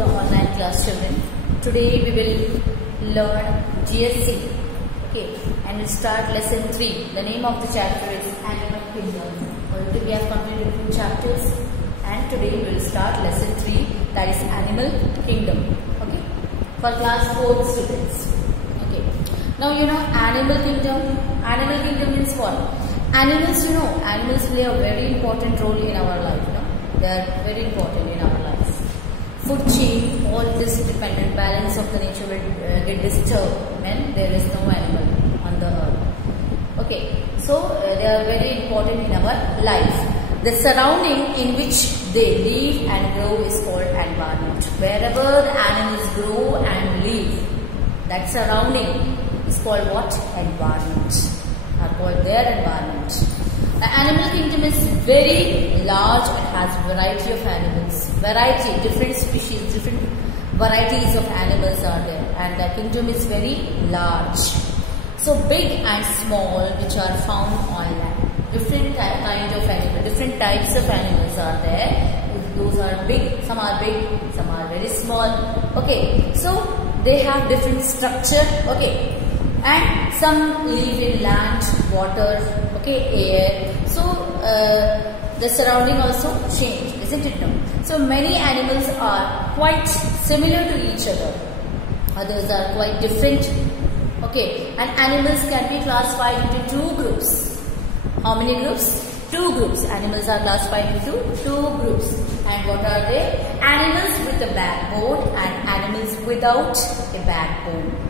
the online class, children. Today we will learn GSC, okay, and we'll start lesson 3. The name of the chapter is Animal Kingdom. Already we have completed 2 chapters, and today we will start lesson 3, that is Animal Kingdom, okay, for class 4 students. Okay, now you know Animal Kingdom. Animal Kingdom means what? Animals, you know, animals play a very important role in our life. You know? They are very important in our lives. Food chain, all this dependent balance of the nature will get disturbed when there is no animal on the earth. Okay, so they are very important in our life. The surrounding in which they live and grow is called environment. Wherever the animals grow and live, that surrounding is called what? Environment. Are called their environment. The animal kingdom is very large and has variety of animals. Variety, different species, different varieties of animals are there, and the kingdom is very large. So big and small, which are found on land. Different kind of animal, different types of animals are there. Those are big, some are big, some are very small. Okay, so they have different structure. Okay. And some live in land, water, okay, air. So the surrounding also change, isn't it? No. So many animals are quite similar to each other. Others are quite different. Okay, and animals can be classified into 2 groups. How many groups? 2 groups. Animals are classified into 2 groups. And what are they? Animals with a backbone and animals without a backbone.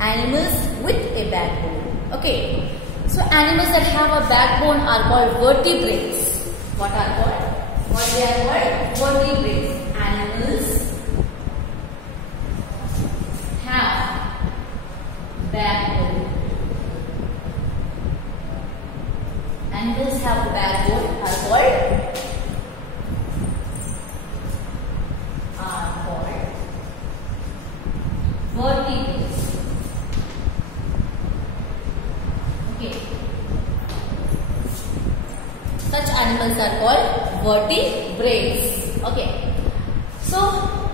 Animals with a backbone. Okay. So animals that have a backbone are called vertebrates. What are called? What they are called? Vertebrates. Animals have backbone. Animals have a backbone are called vertebrates. Such animals are called vertebrates. Okay. So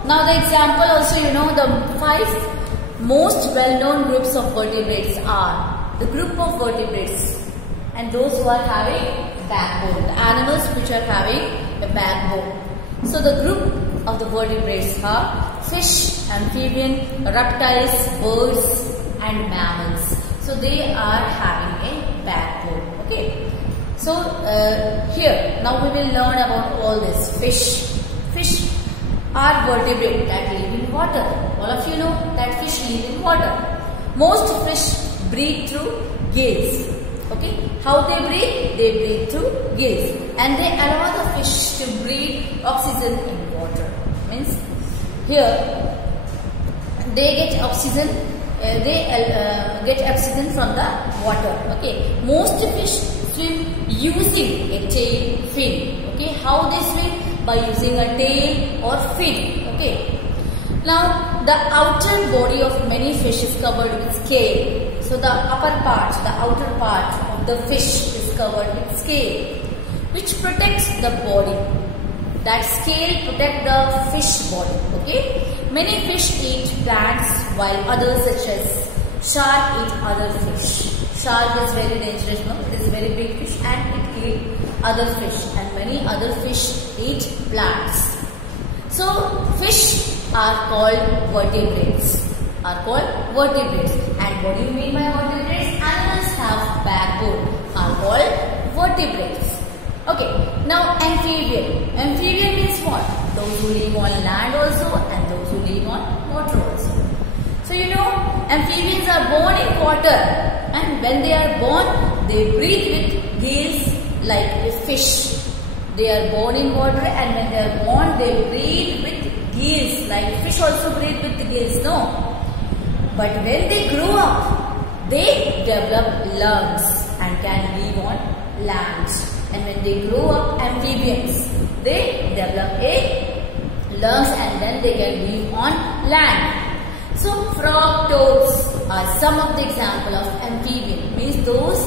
now the example also, you know, the 5 most well-known groups of vertebrates are the group of vertebrates and those who are having backbone. The animals which are having a backbone. So the group of the vertebrates are fish, amphibian, reptiles, birds and mammals. So they are having a backbone. Okay. So here now we will learn about all this. Fish are vertebrate that live in water. All of you know that fish live in water. Most fish breathe through gills. Okay, how they breathe? They breathe through gills, and they allow the fish to breathe oxygen in water. Means here they get oxygen. Get oxygen from the water. Okay, most fish swim using a tail fin. Okay, how they swim? By using a tail or fin. Okay. Now the outer body of many fish is covered with scale. So the upper part, the outer part of the fish is covered with scale, which protects the body. That scale protects the fish body. Okay. Many fish eat plants while others such as shark eat other fish. Shark is very dangerous, no? It is very big fish and it kills other fish, and many other fish eat plants. So fish are called vertebrates. And what do you mean by vertebrates? Animals have backbone are called vertebrates. Okay, now amphibian. Amphibian means what? Those who live on land also and those who live on water also. So you know, amphibians are born in water, and when they are born, they breathe with gills like a fish. They are born in water, and when they are born, they breathe with gills like fish also breathe with gills, no? But when they grow up, they develop lungs and can live on land. And when they grow up, amphibians, they develop a lungs and then they can live on land. So frog, toads are some of the example of amphibian. Means those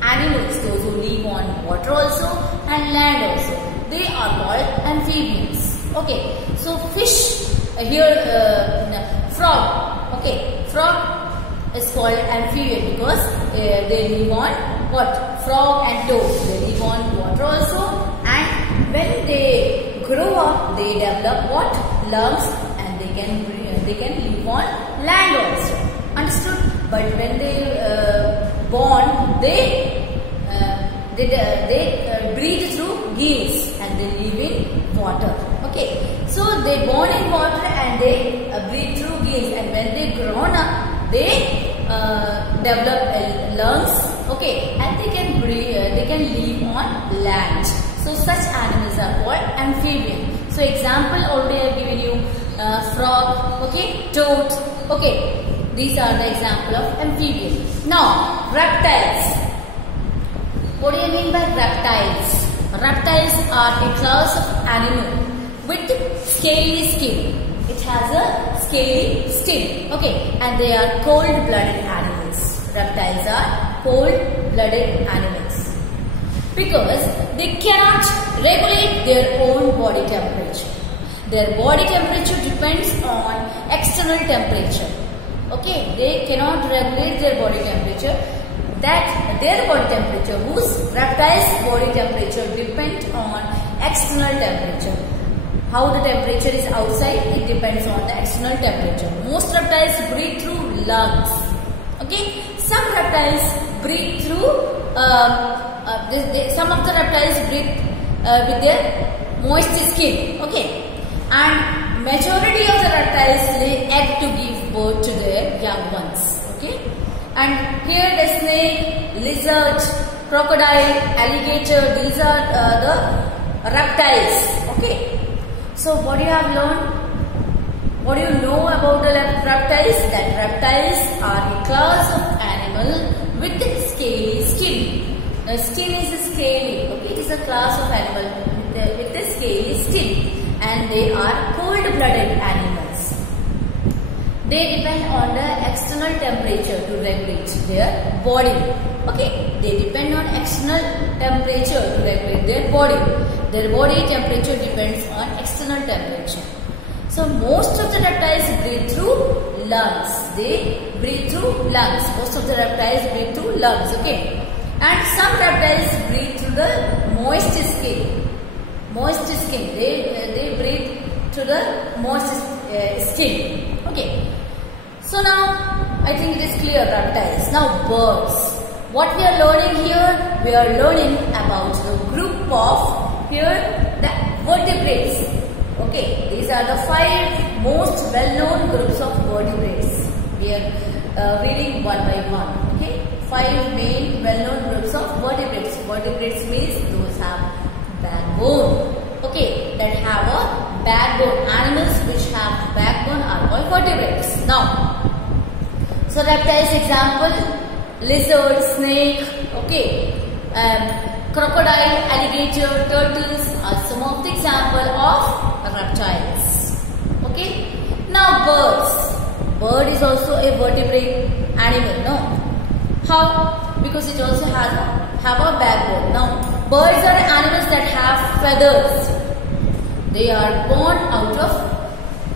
animals, those who live on water also and land also. They are called amphibians. Okay, so fish frog. Okay, frog is called amphibian because they live on what? Frog and toad. They live on water also, and when they grow up, they develop what? Lungs, and they can live on land also. Understood? But when they born, they breathe through gills and they live in water. Okay, so they born in water and they breathe through gills, and when they grown up, they develop lungs. Okay, and they can breathe. They can live on land. So such animals are called amphibian. So example already I have given you frog. Okay, toad. Okay, these are the example of amphibian. Now reptiles. What do you mean by reptiles? Reptiles are a class of animal with scaly skin. It has a scaly skin. Okay, and they are cold-blooded animals. Reptiles are cold-blooded animals because they cannot regulate their own body temperature. Their body temperature depends on external temperature. Okay, they cannot regulate their body temperature. That their body temperature, whose reptiles' body temperature depends on external temperature. How the temperature is outside, it depends on the external temperature. Most reptiles breathe through lungs. Okay, some reptiles breathe through. Some of the reptiles breathe with their moist skin. Okay, and majority of the reptiles lay egg to give birth to their young ones. Okay. And here the snake, lizard, crocodile, alligator, these are the reptiles. Okay. So what you have learned? What do you know about the reptiles? That reptiles are a class of animal with scaly skin. The skin is scaly. Okay, it is a class of animal with the scaly skin, and they are cold-blooded animals. They depend on the external temperature to regulate their body. Okay, they depend on external temperature to regulate their body. Their body temperature depends on external temperature. So most of the reptiles breathe through lungs. They breathe through lungs. Most of the reptiles breathe through lungs. Okay, and some reptiles breathe through the moist skin. Moist skin. They breathe through the moist skin. Okay. So now I think it is clear reptiles. Now birds. What we are learning here? We are learning about the group of the vertebrates. Okay, these are the 5 most well-known groups of vertebrates. We are reading one by one. Okay, 5 main well-known groups of vertebrates. Vertebrates means those have backbone. Okay, that have a backbone. Animals which have backbone are called vertebrates. Now, so reptiles example, lizard, snake, okay, crocodile, alligator, turtles are some of the example of reptiles. Okay. Now birds. Bird is also a vertebrate animal. No. How? Because it also have a backbone. Now birds are animals that have feathers. They are born out of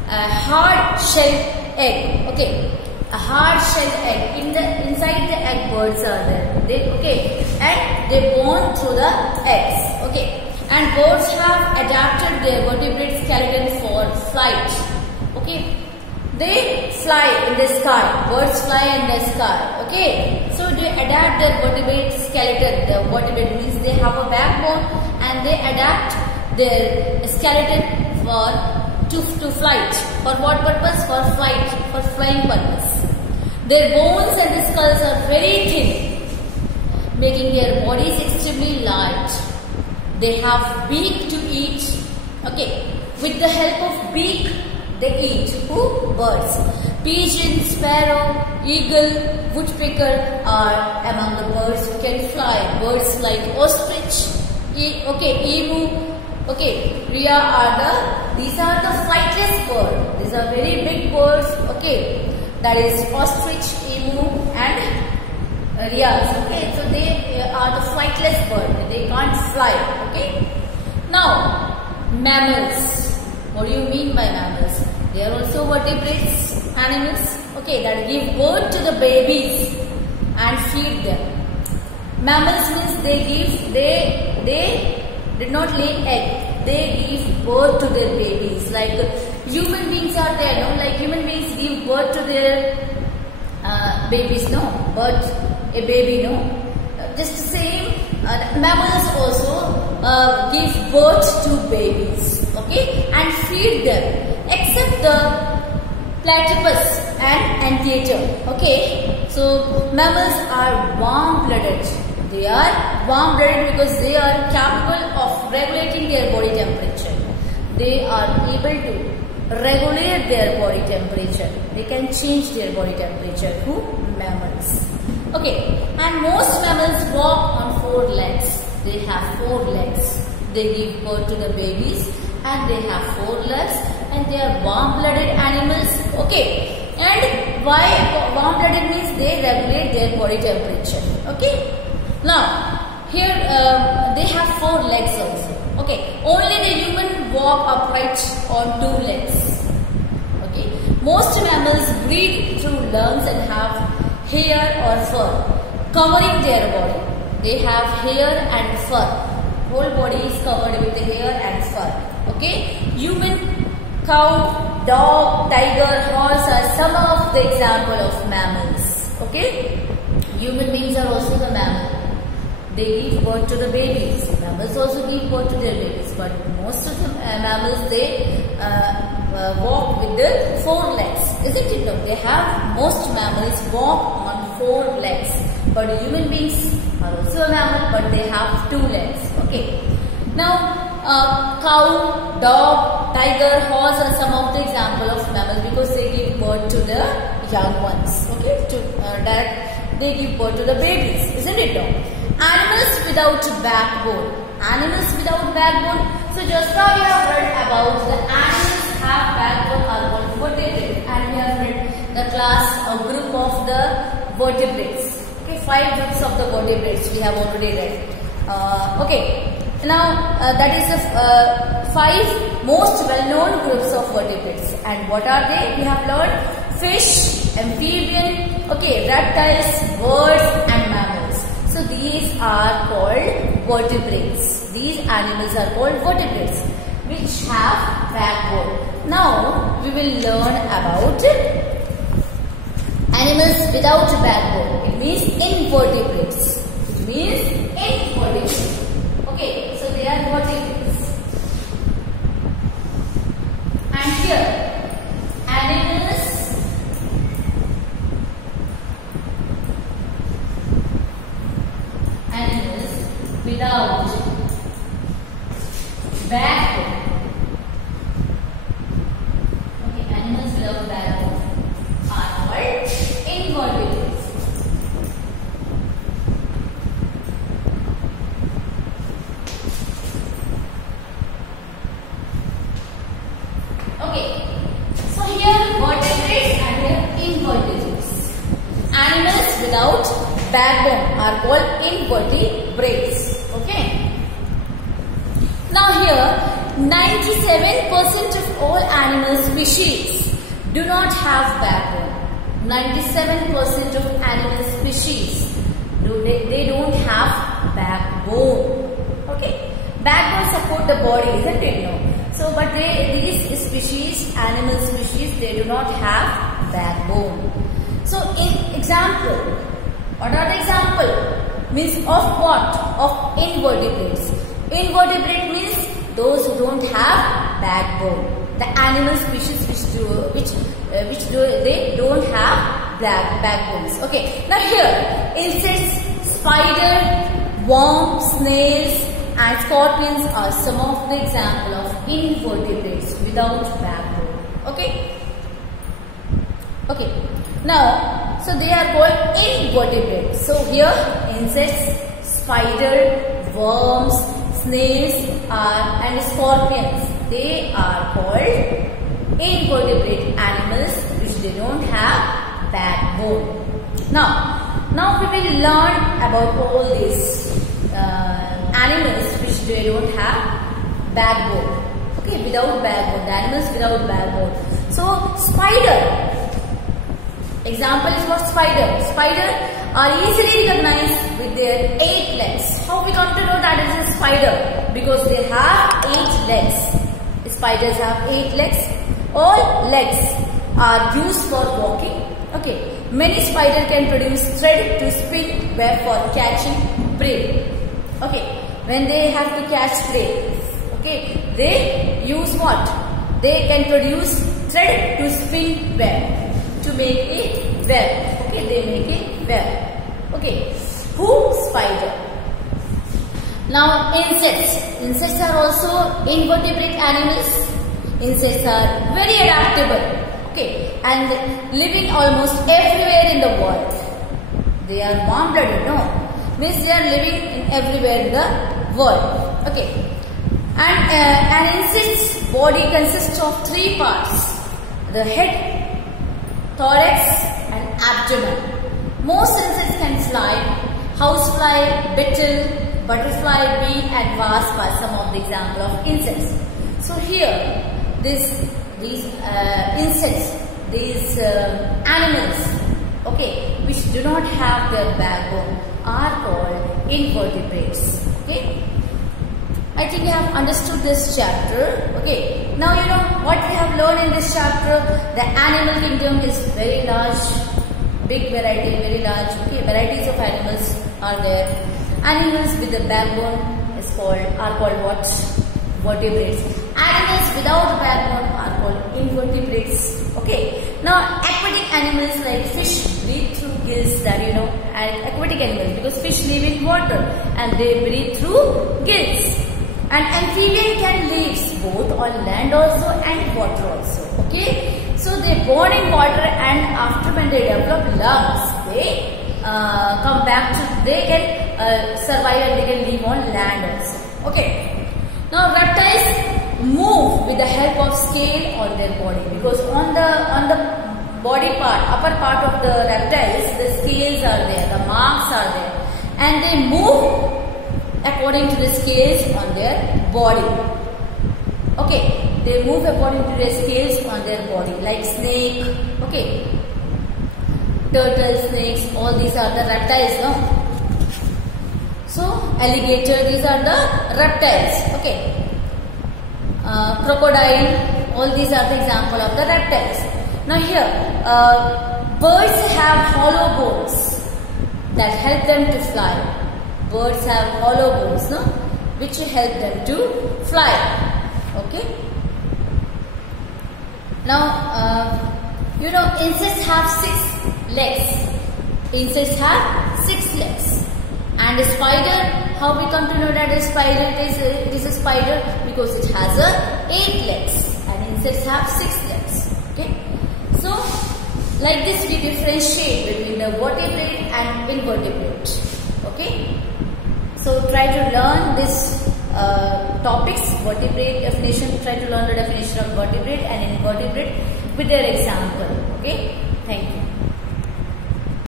a hard shell egg. Okay. A hard shell egg. Inside the egg, birds are there. And they born through the eggs. Okay, and birds have adapted their vertebrate skeleton for flight. Okay, they fly in the sky. Birds fly in the sky. Okay, so they adapt their vertebrate skeleton. The vertebrate means they have a backbone, and they adapt their skeleton to flight. For what purpose? For flight, for flying purpose. Their bones and the skulls are very thin, making their bodies extremely light. They have beak to eat. Okay, with the help of beak, they eat. Who? Birds. Pigeon, sparrow, eagle, woodpecker are among the birds who can fly. Birds like ostrich, emu. Okay, these are the flightless birds. These are very big birds. Okay, that is ostrich, emu, and rheas. Okay, so they are the flightless bird. They can't fly. Okay. Now, mammals. What do you mean by mammals? They are also vertebrates animals. Okay, that give birth to the babies and feed them. Mammals means they did not lay egg. They give birth to their babies. Like human beings are there, no? Like human beings give birth to their babies, no? But a baby, no? Just the same, mammals also give birth to babies, okay? And feed them, except the platypus and anthiater, okay? So mammals are warm-blooded. They are warm-blooded because they are capable of regulating their body temperature. They are able to regulate their body temperature. They can change their body temperature. Who? Mammals. Okay, and most mammals walk on 4 legs. They have 4 legs. They give birth to the babies and they have 4 legs and they are warm-blooded animals. Okay, and why warm-blooded means they regulate their body temperature. Okay, now here they have 4 legs also. Okay, only the human walk upright on 2 legs. Okay, most mammals breathe through lungs and have hair or fur covering their body. They have hair and fur. Whole body is covered with the hair and fur. Okay, human, cow, dog, tiger, horse are some of the example of mammals. Okay, human beings are also the mammal. They give birth to the babies. Mammals also give birth to their babies, but most of the mammals they walk with the 4 legs, isn't it? No, they have, most mammals walk on 4 legs, but human beings are also a mammal, but they have 2 legs. Okay. Now, cow, dog, tiger, horse are some of the example of mammals because they give birth to the young ones. Okay, they give birth to the babies, isn't it? No? Animals without backbone. Animals without backbone. So just now we have heard about the animals have backbone are called vertebrates, and we have read the class or group of the vertebrates. Okay, 5 groups of the vertebrates we have already read. Okay, now that is the 5 most well-known groups of vertebrates. And what are they? We have learned fish, amphibian, okay, reptiles, birds, and mammals. So these are called vertebrates. These animals are called vertebrates which have backbone. Now we will learn about animals without backbone. It means invertebrates. It means invertebrates. Okay, so they are vertebrates. And here animals without backbone. Okay, animals without backbone are called invertebrates. Okay, so here vertebrates and here invertebrates. Animals without backbone are called invertebrates. Okay. Now here 97% of all animal species do not have backbone. 97% of animal species they don't have backbone. Okay. Backbone support the body, isn't it? No. So but these species, animal species, they do not have backbone. So in example, what are the example? Means of what? Of invertebrates. Invertebrate means those who don't have backbone. The animal species they don't have backbones. Okay. Now here insects, spider, worms, snails, and scorpions are some of the example of invertebrates without backbone. Okay. Okay. Now, so they are called invertebrates. So here insects, spider, worms, snails and scorpions, they are called invertebrate animals which they don't have backbone. Now we will learn about all these animals which they don't have backbone. Okay, without backbone, the animals without backbone. So spider. Example is for spider. Spider are easily recognized with their 8 legs. How we come to know that it is a spider? Because they have 8 legs. Spiders have 8 legs. All legs are used for walking. Okay. Many spiders can produce thread to spin web for catching prey. Okay. When they have to catch prey, okay, they use what? They can produce thread to spin web to make a web. Okay, they make a web. Okay. Who? Spider. Now insects. Insects are also invertebrate animals. Insects are very adaptable. Okay, and living almost everywhere in the world. They are warm-blooded, no? Means they are living in everywhere in the world. Okay, and an insect's body consists of 3 parts: the head, thorax, and abdomen. Most insects can fly. Housefly, beetle, butterfly, bee, and wasp are some of the examples of insects. So here, these insects, these animals, okay, which do not have their backbone are called invertebrates. Okay, I think you have understood this chapter. Okay, now you know what we have learned in this chapter. The animal kingdom is very large, big variety, very large. Okay, varieties of animals are there. Animals with a backbone are called what? Vertebrates. Animals without backbone are called invertebrates. Okay. Now aquatic animals like fish breathe through gills, that you know, and aquatic animals because fish live in water and they breathe through gills. And amphibian can live both on land also and water also. Okay. So they born in water and after when they develop lungs, they come back to, they can survive and they can live on land also. Okay. Now reptiles move with the help of scale on their body because on the body part, upper part of the reptiles, the scales are there, the marks are there, and they move according to the scales on their body. Okay, they move according to the scales on their body, like snake. Okay, turtle, snakes, all these are the reptiles, no? So alligator, these are the reptiles. Okay. Crocodile, all these are the example of the reptiles. Now here, birds have hollow bones that help them to fly. Birds have hollow bones, no, which help them to fly. Okay. Now, you know, insects have 6 legs. Insects have 6 legs. And a spider, how we come to know that a spider it is a spider? Because it has 8 legs and insects have 6 legs. Okay. So, like this we differentiate between the vertebrate and invertebrate. Okay. So, try to learn this topics, vertebrate definition, try to learn the definition of vertebrate and invertebrate with their example. Okay. Thank you.